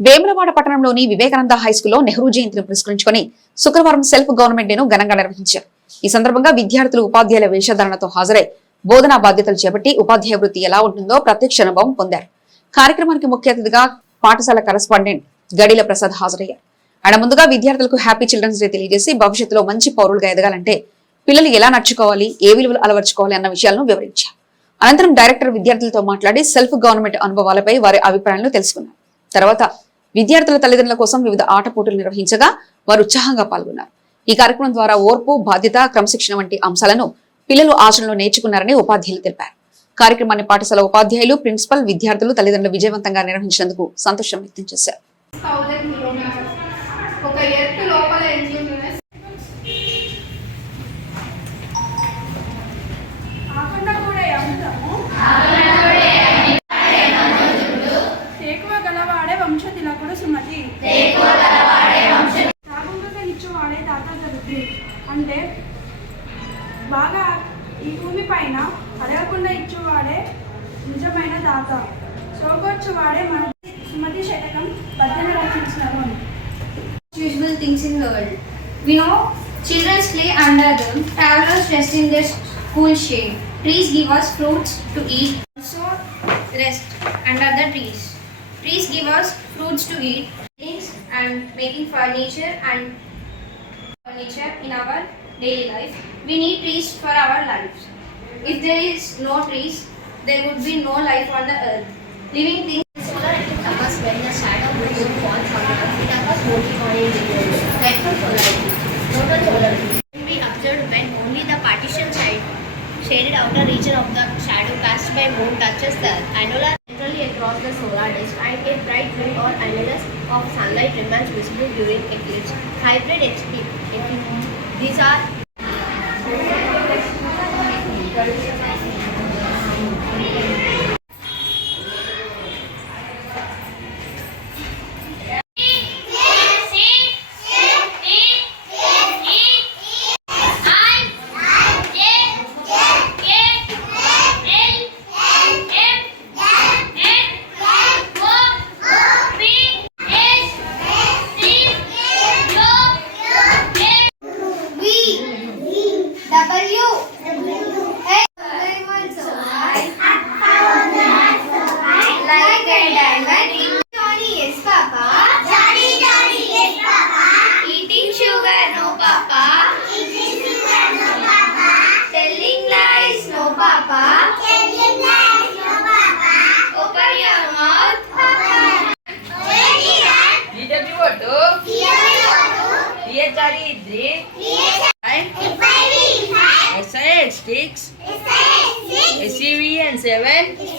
వేములవాడ పట్టణంలోని వివేకానంద హై స్కూల్లో నెహ్రూ జయంతిని పురస్కరించుకొని శుక్రవారం సెల్ఫ్ గవర్నమెంట్ డేను ఘనంగా నిర్వహించారు. ఈ సందర్భంగా విద్యార్థులు ఉపాధ్యాయుల వేషధారణతో హాజరై బోధనా బాధ్యతలు చేపట్టి ఉపాధ్యాయ వృత్తి ఎలా ఉంటుందో ప్రత్యక్ష అనుభవం పొందారు. కార్యక్రమానికి ముఖ్య అతిథిగా పాఠశాల కరస్పాండెంట్ గడిల ప్రసాద్ హాజరయ్యారు. ఆయన ముందుగా విద్యార్థులకు హ్యాపీ చిల్డ్రన్స్ డే తెలియజేసి భవిష్యత్తులో మంచి పౌరులుగా ఎదగాలంటే పిల్లలు ఎలా నడుచుకోవాలి ఏ విలువలు అలవర్చుకోవాలి అన్న విషయాలను వివరించారు. అనంతరం డైరెక్టర్ విద్యార్థులతో మాట్లాడి సెల్ఫ్ గవర్నమెంట్ అనుభవాలపై వారి అభిప్రాయాలను తెలుసుకున్నారు. తర్వాత విద్యార్థుల తల్లిదండ్రుల కోసం వివిధ ఆట పోటీలు నిర్వహించగా వారు ఉత్సాహంగా పాల్గొన్నారు. ఈ కార్యక్రమం ద్వారా ఓర్పు బాధ్యత క్రమశిక్షణ వంటి అంశాలను పిల్లలు ఆచరణలో నేర్చుకున్నారని ఉపాధ్యాయులు తెలిపారు. కార్యక్రమాన్ని పాఠశాల ఉపాధ్యాయులు ప్రిన్సిపల్ విద్యార్థులు తల్లిదండ్రులు విజయవంతంగా నిర్వహించినందుకు సంతోషం వ్యక్తం చేశారు. ఈ భూమి పైన అడగకుండా ఇచ్చువాడే నిజమైన దాత సోగొచ్చువాడే మన సుమతి శతకం పద్యం రచించినారు అని usual things in the world. We know children play under them, travelers rest in their cool shade. Trees give us fruits to eat, also rest under the trees. Trees give us fruits to eat, things and making furniture and furniture in our daily life. We need trees for our lives. If there is no trees, there would be no life on the earth. Living things Solar occurs when the shadow the moon falls on the earth. It occurs mostly on a. Total polarity. Can be observed when only the partition side shaded outer region of the shadow cast by moon touches the earth. Generally across the solar disk and a bright ring or annulus of sunlight remains visible during eclipse. Hybrid eclipse. These are like a diamond. Johnny, yes, Papa. Johnny, Johnny, yes, Papa. Eating sugar, no, Papa. Eating sugar, no, Papa. Telling lies, no, Papa. Telling lies, no, Papa. Open your mouth. DW ಒಟ್ಟು DHR ಇದ್ರಿ SI sticks SCV and 7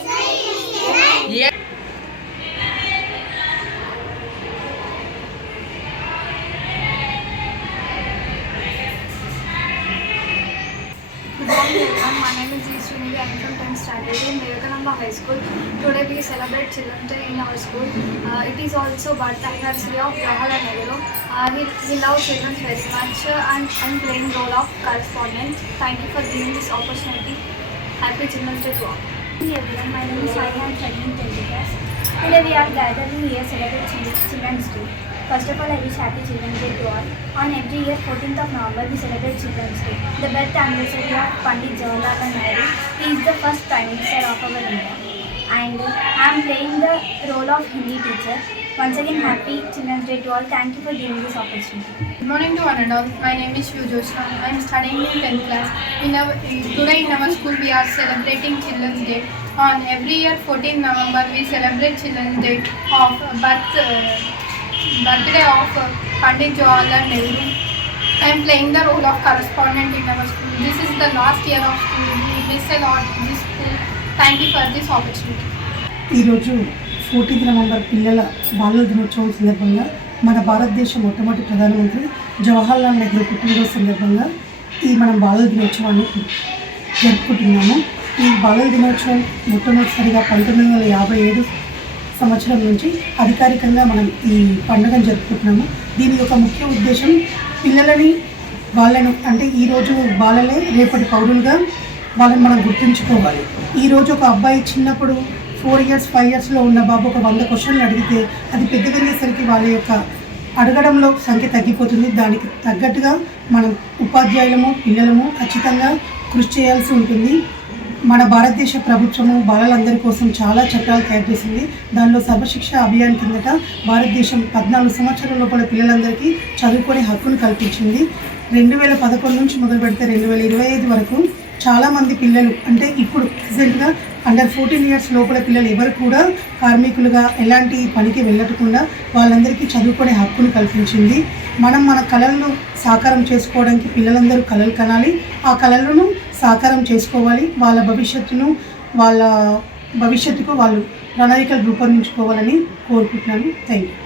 from 10th standard in Vivekananda High School. Today we celebrate Children's Day in our school. Uh, it is also birth anniversary of Jawaharlal Nehru. Uh, he, he loves children very much and I am playing role of correspondent. Thank you for giving this opportunity. Happy Children's Day to all. Hey everyone, my name is Sai. I am studying 10th class. Today we are gathering here celebrate Children's Day. First of all, I wish Happy Children's Day to all. On every year, 14th of November, we celebrate Children's Day. The birth anniversary of Pandit Jawaharlal Nehru. He is the first Prime Minister of our India. And I am playing the role of Hindi teacher. Once again, Happy Children's Day to all. Thank you for giving this opportunity. Good morning to one and all. My name is Shiv Joshna. I am studying in 10th class. In our, in, today in our school we are celebrating Children's Day. On every year 14 November we celebrate Children's Day of birth, uh, birthday of uh, Pandit Jawaharlal Nehru. I am playing the role of correspondent in our school. This is the last year of school. We miss a lot this school. Thank you for this opportunity. ఈరోజు స్ఫూర్తి November పిల్లల బాలల దినోత్సవం సందర్భంగా మన భారతదేశ మొట్టమొదటి ప్రధానమంత్రి జవహర్లాల్ నెహ్రూ పుట్టినరోజు సందర్భంగా ఈ మనం బాలల దినోత్సవాన్ని జరుపుకుంటున్నాము. ఈ బాలల దినోత్సవం మొట్టమొదటిసారిగా పంతొమ్మిది వందల యాభై ఏడు సంవత్సరం నుంచి అధికారికంగా మనం ఈ పండుగను జరుపుకుంటున్నాము. దీని యొక్క ముఖ్య ఉద్దేశం పిల్లలని వాళ్ళను అంటే ఈరోజు బాలలే రేపటి పౌరులుగా వాళ్ళని మనం గుర్తుంచుకోవాలి. ఈరోజు ఒక అబ్బాయి చిన్నప్పుడు ఫోర్ ఇయర్స్ ఫైవ్ ఇయర్స్లో ఉన్న బాబు ఒక వంద క్వశ్చన్లు అడిగితే అది పెద్దదనేసరికి వాళ్ళ యొక్క అడగడంలో సంఖ్య తగ్గిపోతుంది. దానికి తగ్గట్టుగా మనం ఉపాధ్యాయులము పిల్లలము ఖచ్చితంగా కృషి చేయాల్సి ఉంటుంది. మన భారతదేశ ప్రభుత్వము బాలలందరి కోసం చాలా చట్టాలు తయారు చేసింది. దానిలో సర్వశిక్ష అభియాన్ కిందట భారతదేశం పద్నాలుగు సంవత్సరాల లోపల పిల్లలందరికీ చదువుకునే హక్కును కల్పించింది. రెండు వేల పదకొండు నుంచి మొదలు పెడితే రెండు వేల ఇరవై ఐదు వరకు చాలామంది పిల్లలు అంటే ఇప్పుడు ప్రజెంట్గా అండర్ ఫోర్టీన్ ఇయర్స్ లోపల పిల్లలు ఎవరు కూడా కార్మికులుగా ఎలాంటి పనికి వెళ్ళకుండా వాళ్ళందరికీ చదువుకునే హక్కును కల్పించింది. మనం మన కళలను సాకారం చేసుకోవడానికి పిల్లలందరూ కళలు కనాలి. ఆ కళలను సాకారం చేసుకోవాలి. వాళ్ళ భవిష్యత్తును వాళ్ళ భవిష్యత్తుకు వాళ్ళు ప్రణాళికలు రూపొందించుకోవాలని కోరుకుంటున్నాను. Thank you